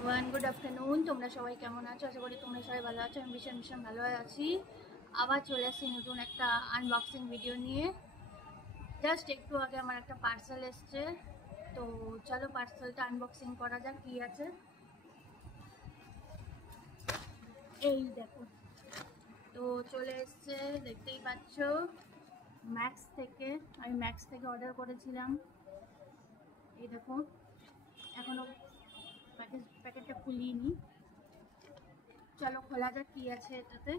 Everyone, good afternoon. তোমরা সবাই কেমন আছো? আশা করি তোমরা সবাই ভালো আছো। আমি ভীষণ ভালো আছি। আবার চলে আসছি নতুন একটা আনবক্সিং ভিডিও নিয়ে। জাস্ট একটু আগে আমার একটা পার্সেল এসছে, তো চলো পার্সেলটা আনবক্সিং করা যাক কি আছে। এই দেখো, তো চলে এসছে, দেখতেই পাচ্ছ ম্যাক্স থেকে। আমি ম্যাক্স থেকে অর্ডার করেছিলাম। এই দেখো, এখনো প্যাকেটটা খুলিনি। চলো খোলা যাক কি আছে এটাতে।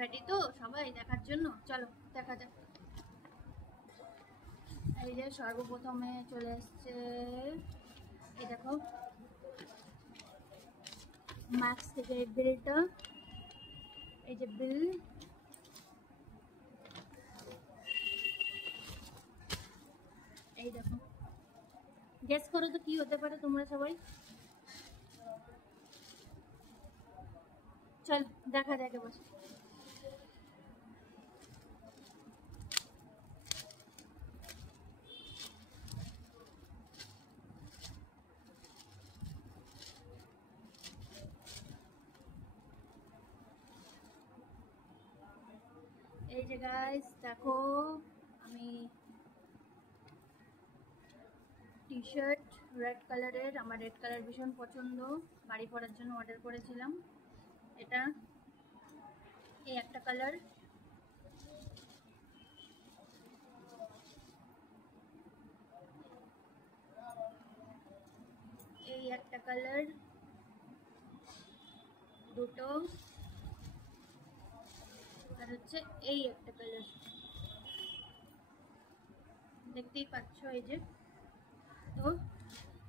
রেডি তো সবাই দেখার জন্য? চলো দেখা যাক। এই যে সর্বপ্রথমে চলে এসছে, এই দেখো ম্যাক্স থেকে বিলটা। এই যে বিল, এই দেখো। গেস করো তো কি হতে পারে তোমরা সবাই। চল দেখা যাক এবার। এই যে গাইস দেখো, আমি টি শার্ট রেড কালারের, আমার রেড কালার ভীষণ পছন্দ, বাড়ি পরার জন্য অর্ডার করেছিলাম। এটা এই একটা কালার, এই একটা কালার, দুটো, আর হচ্ছে এই একটা কালার। দেখতেই পাচ্ছ এই যে। তো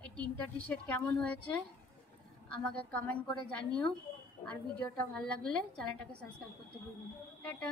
এই তিনটা টি শার্ট কেমন হয়েছে আমাকে কমেন্ট করে জানিও, আর ভিডিওটা ভালো লাগলে চ্যানেলটাকে সাবস্ক্রাইব করতে ভুলবেন না। টাটা।